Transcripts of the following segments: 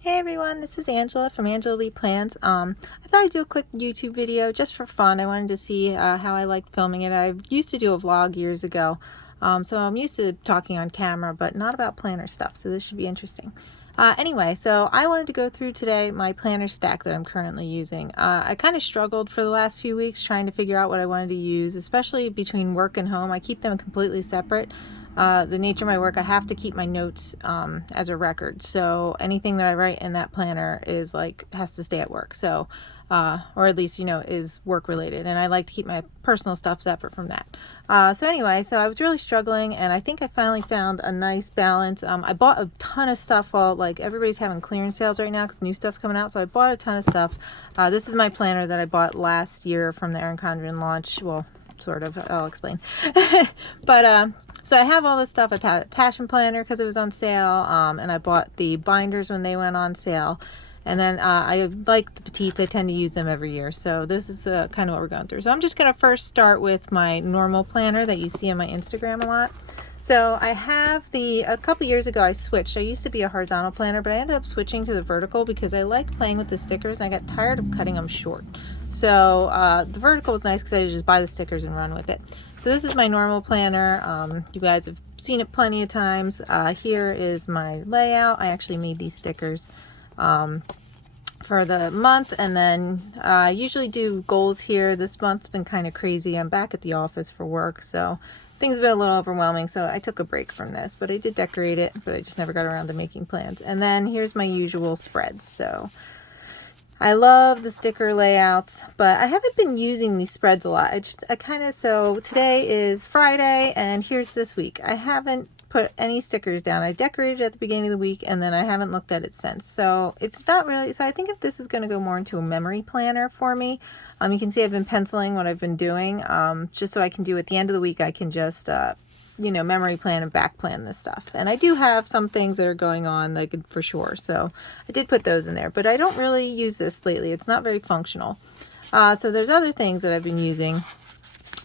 Hey everyone, this is Angela from Angela Lee Plans. I thought I'd do a quick YouTube video just for fun. I wanted to see how I liked filming it. I used to do a vlog years ago, so I'm used to talking on camera, but not about planner stuff, so this should be interesting. Anyway, so I wanted to go through today my planner stack that I'm currently using. I kind of struggled for the last few weeks trying to figure out what I wanted to use, especially between work and home. I keep them completely separate. The nature of my work, I have to keep my notes as a record. So anything that I write in that planner is has to stay at work. So, or at least, is work related. And I like to keep my personal stuff separate from that. So anyway, so I was really struggling, and I think I finally found a nice balance. I bought a ton of stuff while everybody's having clearance sales right now because new stuff's coming out. So I bought a ton of stuff. This is my planner that I bought last year from the Erin Condren launch. Well, sort of. I'll explain. But so I have all this stuff. I bought a passion planner because it was on sale, and I bought the binders when they went on sale. And then I like the petites. I tend to use them every year. So this is kind of what we're going through. So I'm just going to first start with my normal planner that you see on my Instagram a lot. So I have a couple years ago I switched. I used to be a horizontal planner, but I ended up switching to the vertical because I like playing with the stickers and I got tired of cutting them short. So the vertical was nice because I just buy the stickers and run with it. So this is my normal planner. You guys have seen it plenty of times. Here is my layout. I actually made these stickers for the month, and then I usually do goals here. This month's been kind of crazy. I'm back at the office for work, so things have been a little overwhelming, so I took a break from this, but I did decorate it, but I just never got around to making plans. And then here's my usual spreads. So I love the sticker layouts, but I haven't been using these spreads a lot. So today is Friday, and here's this week. I haven't put any stickers down. I decorated at the beginning of the week, and then I haven't looked at it since. So it's not really, so I think if this is going to go more into a memory planner for me. You can see I've been penciling what I've been doing, just so I can do at the end of the week, I can just, memory plan and back plan this stuff. And I do have some things that are going on, for sure. So I did put those in there, but I don't really use this lately. It's not very functional. So there's other things that I've been using.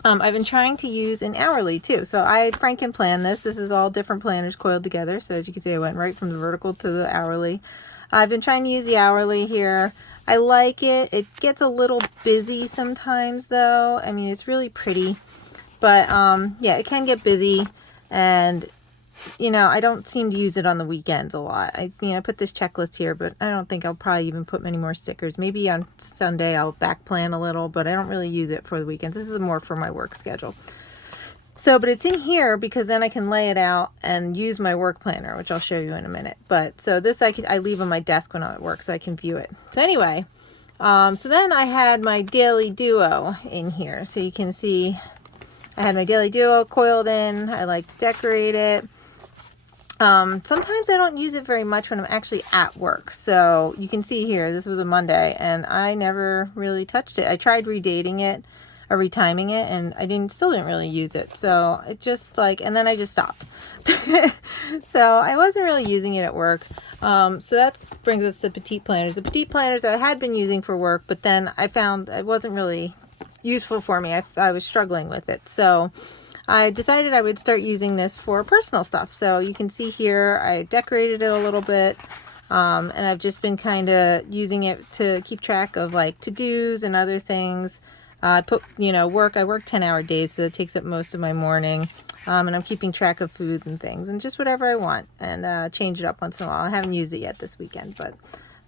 I've been trying to use an hourly too. So I Frankenplan this. This is all different planners coiled together. So as you can see, I went right from the vertical to the hourly. I've been trying to use the hourly here. I like it. It gets a little busy sometimes though. I mean, it's really pretty, but yeah, it can get busy, and I don't seem to use it on the weekends a lot. I put this checklist here, but I don't think I'll probably even put many more stickers. Maybe on Sunday I'll back plan a little, but I don't really use it for the weekends. This is more for my work schedule. So, but it's in here because then I can lay it out and use my work planner, which I'll show you in a minute. But so this I leave on my desk when I'm at work so I can view it. So anyway, so then I had my daily duo in here. So you can see I had my daily duo coiled in. I like to decorate it. Sometimes I don't use it very much when I'm actually at work. So you can see here, this was a Monday and I never really touched it. I tried redating it or retiming it, and I still didn't really use it. So it just and then I just stopped. So I wasn't really using it at work. So that brings us to Petite Planners. The Petite Planners I had been using for work, but then I found it wasn't really useful for me. I was struggling with it. So I decided I would start using this for personal stuff. So you can see here, I decorated it a little bit, and I've just been kind of using it to keep track of to-dos and other things. I put, work, I work 10-hour days, so it takes up most of my morning, and I'm keeping track of foods and things and just whatever I want, and change it up once in a while. I haven't used it yet this weekend, but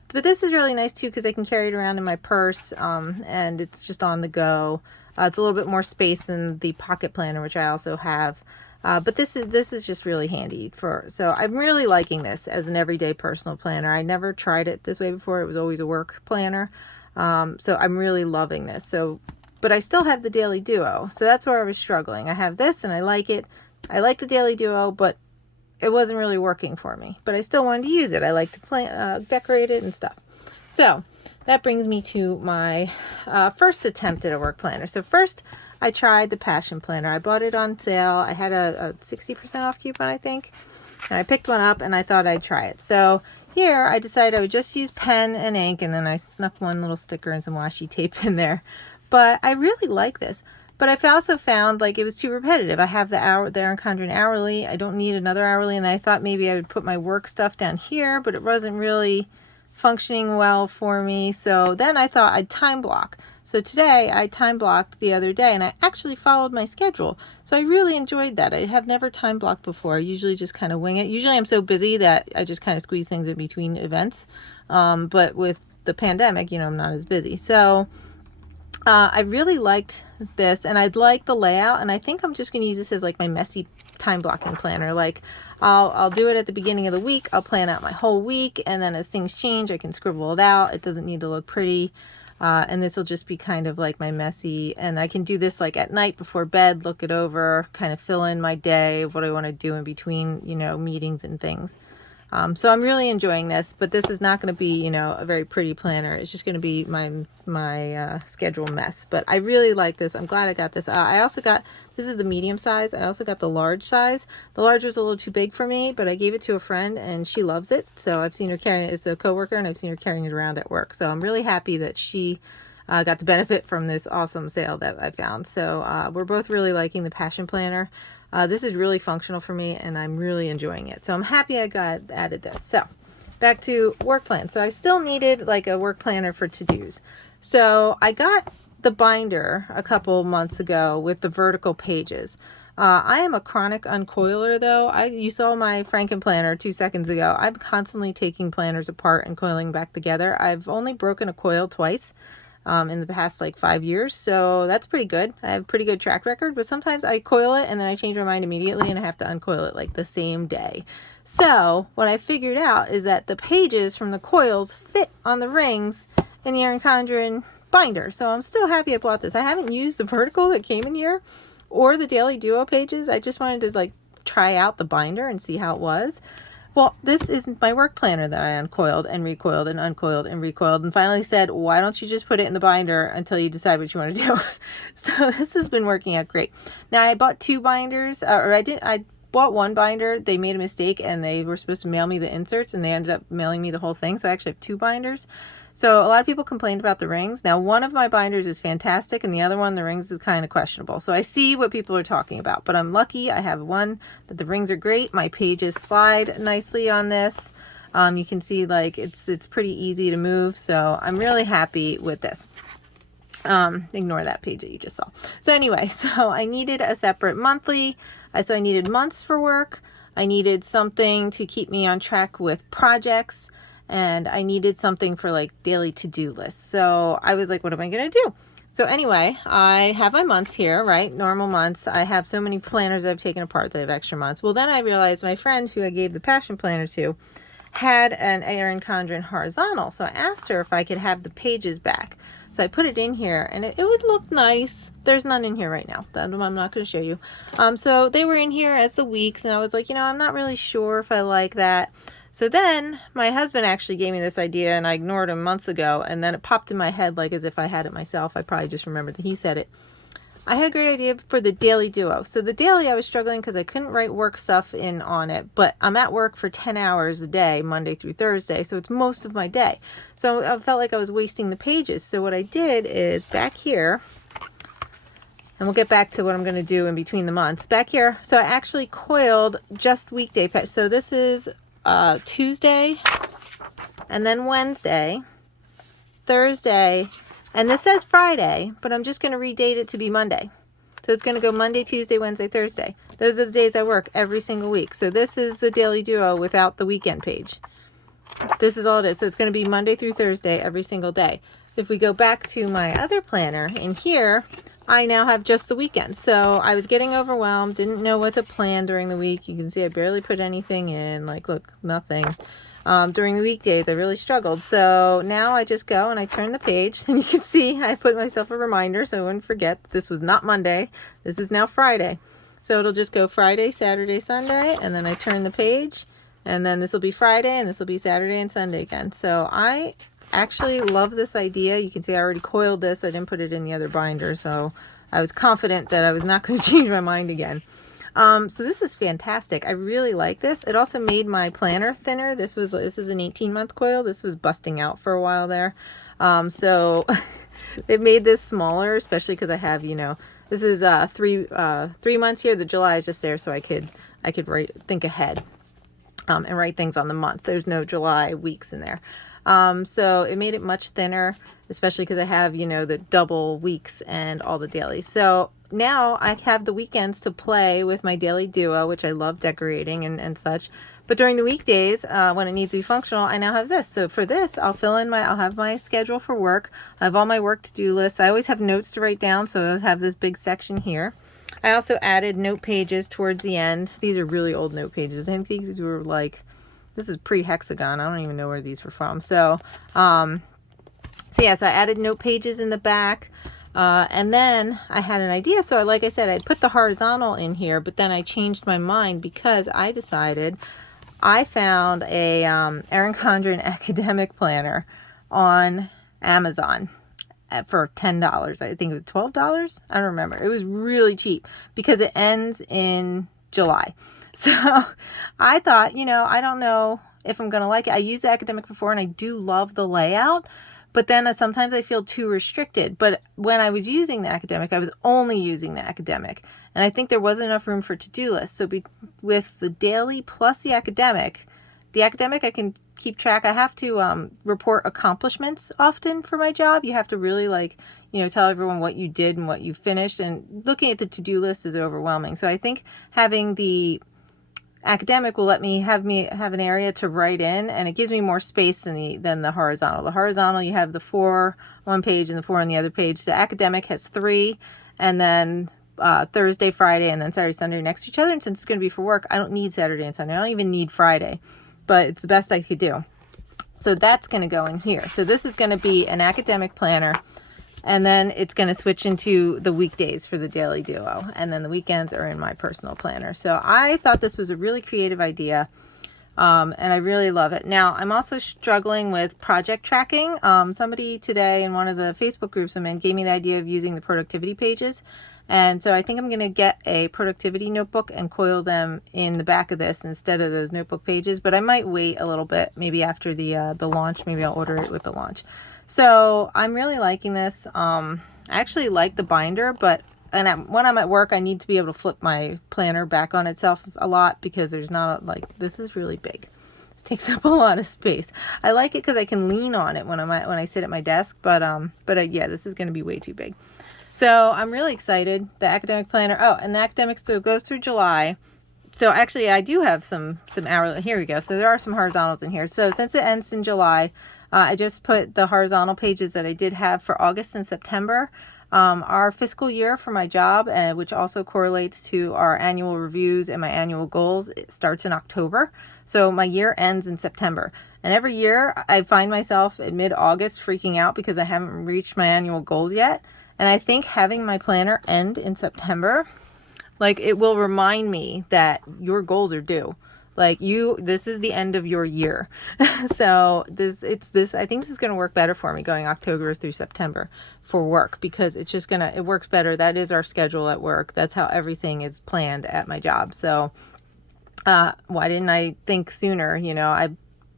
this is really nice too because I can carry it around in my purse, and it's just on the go. It's a little bit more space than the pocket planner, which I also have. But this is just really handy so I'm really liking this as an everyday personal planner. I never tried it this way before. It was always a work planner. So I'm really loving this. But I still have the Daily Duo. So that's where I was struggling. I have this and I like it. I like the Daily Duo, but it wasn't really working for me. But I still wanted to use it. I like to decorate it and stuff. So that brings me to my first attempt at a work planner. So first I tried the Passion Planner. I bought it on sale. I had a 60% off coupon, I think. And I picked one up and I thought I'd try it. So here I decided I would just use pen and ink, and then I snuck one little sticker and some washi tape in there. But I really like this. But I've also found it was too repetitive. I have the Erin Condren hourly. I don't need another hourly, and I thought maybe I would put my work stuff down here, but it wasn't really functioning well for me. So then I thought I'd time block. So today I time blocked the other day and I actually followed my schedule. So I really enjoyed that. I have never time blocked before. I usually just kind of wing it. Usually I'm so busy that I just kind of squeeze things in between events. But with the pandemic, you know, I'm not as busy. So I really liked this and I'd like the layout, and I think I'm just going to use this as like my messy time blocking planner. Like I'll do it at the beginning of the week. I'll plan out my whole week, and then as things change, I can scribble it out. It doesn't need to look pretty. And this will just be kind of like my messy, and I can do this like at night before bed, look it over, kind of fill in my day, what I want to do in between, you know, meetings and things. So I'm really enjoying this, but this is not going to be, you know, a very pretty planner. It's just going to be my schedule mess. But I really like this. I'm glad I got this. I also got, this is the medium size. I also got the large size. The large was a little too big for me, but I gave it to a friend and she loves it. So I've seen her carrying it. It's a coworker, and I've seen her carrying it around at work. So I'm really happy that she got to benefit from this awesome sale that I found. So we're both really liking the Passion Planner. This is really functional for me and I'm really enjoying it. So I'm happy I added this. So back to work plan. So I still needed like a work planner for to-dos. So I got the binder a couple months ago with the vertical pages. I am a chronic uncoiler though. You saw my Frankenplanner 2 seconds ago. I'm constantly taking planners apart and coiling back together. I've only broken a coil twice. In the past like 5 years, so that's pretty good. I have a pretty good track record, but sometimes I coil it and then I change my mind immediately and I have to uncoil it like the same day. So what I figured out is that the pages from the coils fit on the rings in the Erin Condren binder. So I'm still happy I bought this. I haven't used the vertical that came in here or the Daily Duo pages. I just wanted to like try out the binder and see how it was. Well, this is my work planner that I uncoiled and recoiled and uncoiled and recoiled and finally said, why don't you just put it in the binder until you decide what you want to do? So this has been working out great. Now I bought 2 binders, I bought 1 binder. They made a mistake and they were supposed to mail me the inserts and they ended up mailing me the whole thing. So I actually have 2 binders. So a lot of people complained about the rings. Now one of my binders is fantastic and the other one, the rings is kind of questionable. So I see what people are talking about, but I'm lucky I have one that the rings are great. My pages slide nicely on this. You can see like it's pretty easy to move. So I'm really happy with this. Ignore that page that you just saw. So anyway, so I needed a separate monthly. So I needed months for work. I needed something to keep me on track with projects. And I needed something for like daily to-do lists. So I was like, what am I going to do? So anyway, I have my months here, right? Normal months. I have so many planners I've taken apart that I have extra months. Well, then I realized my friend who I gave the Passion Planner to had an Erin Condren horizontal. So I asked her if I could have the pages back. So I put it in here and it would look nice. There's none in here right now. I'm not going to show you. So they were in here as the weeks and I was like, you know, I'm not really sure if I like that. So then my husband actually gave me this idea and I ignored him months ago, and then it popped in my head like as if I had it myself. I probably just remembered that he said it. I had a great idea for the Daily Duo. So the Daily, I was struggling because I couldn't write work stuff in on it, but I'm at work for 10 hours a day, Monday through Thursday, so it's most of my day. So I felt like I was wasting the pages. So what I did is back here, and we'll get back to what I'm going to do in between the months. Back here, so I actually coiled just weekday pages. So this is Tuesday, and then Wednesday, Thursday, and this says Friday, but I'm just going to redate it to be Monday. So it's going to go Monday, Tuesday, Wednesday, Thursday. Those are the days I work every single week. So this is the Daily Duo without the weekend page. This is all it is. So it's going to be Monday through Thursday every single day. If we go back to my other planner in here, I now have just the weekend. So I was getting overwhelmed, didn't know what to plan during the week. You can see I barely put anything in, like look, nothing. During the weekdays, I really struggled. So now I just go and I turn the page and you can see I put myself a reminder so I wouldn't forget this was not Monday. This is now Friday. So it'll just go Friday, Saturday, Sunday, and then I turn the page and then this will be Friday and this will be Saturday and Sunday again. So I actually love this idea. You can see I already coiled this. I didn't put it in the other binder, so I was confident that I was not going to change my mind again. So this is fantastic. I really like this. It also made my planner thinner. This is an 18-month coil. This was busting out for a while there. So it made this smaller, especially because I have, you know, this is 3 months here. The July is just there so I could think ahead. and write things on the month. There's no July weeks in there. So it made it much thinner, especially because I have, you know, the double weeks and all the dailies. So now I have the weekends to play with my daily duo, which I love decorating and such. But during the weekdays, when it needs to be functional, I now have this. So for this, I'll have my schedule for work. I have all my work to-do lists. I always have notes to write down, so I'll have this big section here. I also added note pages towards the end. These are really old note pages. I think these were like, this is pre-hexagon. I don't even know where these were from. So yes, I added note pages in the back. And then I had an idea. So like I said, I put the horizontal in here, but then I changed my mind because I decided I found a Erin Condren academic planner on Amazon for $10. I think it was $12. I don't remember. It was really cheap because it ends in July. So I thought, you know, I don't know if I'm going to like it. I used the academic before and I do love the layout, but then sometimes I feel too restricted. But when I was using the academic, I was only using the academic. And I think there wasn't enough room for to-do lists. So with the daily plus the academic I can keep track. I have to report accomplishments often for my job. You have to really, like, you know, tell everyone what you did and what you finished. And looking at the to-do list is overwhelming. So I think having the academic will let me have an area to write in, and it gives me more space than the horizontal. The horizontal, you have the 4 on one page and the 4 on the other page. The academic has 3, and then Thursday, Friday, and then Saturday, Sunday next to each other. And since it's going to be for work, I don't need Saturday and Sunday. I don't even need Friday, but it's the best I could do. So that's going to go in here. So this is going to be an academic planner, and then it's going to switch into the weekdays for the daily duo, and then the weekends are in my personal planner. So I thought this was a really creative idea, and I really love it. Now, I'm also struggling with project tracking. Somebody today in one of the Facebook groups I'm in gave me the idea of using the productivity pages. And so I think I'm going to get a productivity notebook and coil them in the back of this instead of those notebook pages. But I might wait a little bit, maybe after the launch. Maybe I'll order it with the launch. So I'm really liking this. I actually like the binder, but when I'm at work, I need to be able to flip my planner back on itself a lot because there's not this is really big. It takes up a lot of space. I like it because I can lean on it when I sit at my desk, but yeah, this is going to be way too big. So I'm really excited. The academic planner. Oh, and the academic still goes through July. So actually, I do have some hourly. Here we go. So there are some horizontals in here. So since it ends in July, I just put the horizontal pages that I did have for August and September. Our fiscal year for my job, which also correlates to our annual reviews and my annual goals, it starts in October. So my year ends in September. And every year I find myself in mid-August freaking out because I haven't reached my annual goals yet. And I think having my planner end in September, like, it will remind me that your goals are due. Like, this is the end of your year. So I think this is going to work better for me going October through September for work, because it's just it works better. That is our schedule at work. That's how everything is planned at my job. So why didn't I think sooner? You know, I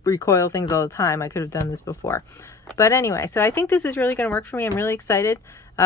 recoil things all the time. I could have done this before. But anyway, so I think this is really going to work for me. I'm really excited.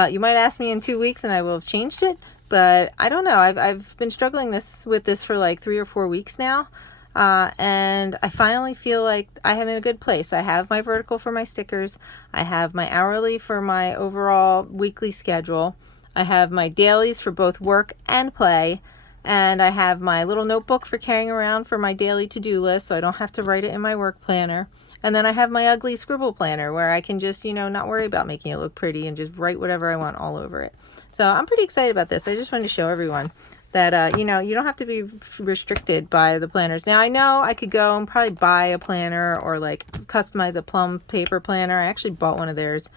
You might ask me in 2 weeks and I will have changed it, but I don't know. I've been struggling with this for like 3 or 4 weeks now. And I finally feel like I am in a good place. I have my vertical for my stickers. I have my hourly for my overall weekly schedule. I have my dailies for both work and play. And I have my little notebook for carrying around for my daily to-do list, so I don't have to write it in my work planner. And then I have my ugly scribble planner where I can just, not worry about making it look pretty and just write whatever I want all over it. So I'm pretty excited about this. I just wanted to show everyone that, you don't have to be restricted by the planners. Now, I know I could go and probably buy a planner or like customize a plum paper planner. I actually bought one of theirs.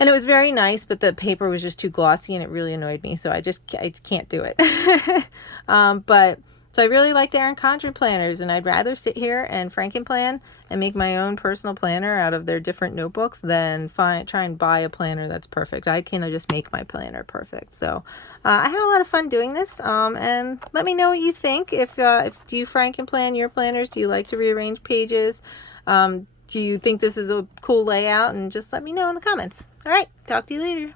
And it was very nice, but the paper was just too glossy and it really annoyed me. So I can't do it. So I really like the Erin Condren planners, and I'd rather sit here and Frankenplan and make my own personal planner out of their different notebooks than try and buy a planner that's perfect. I can just make my planner perfect. So I had a lot of fun doing this, and let me know what you think. If do you Frankenplan your planners? Do you like to rearrange pages? Do you think this is a cool layout? And just let me know in the comments. All right, talk to you later.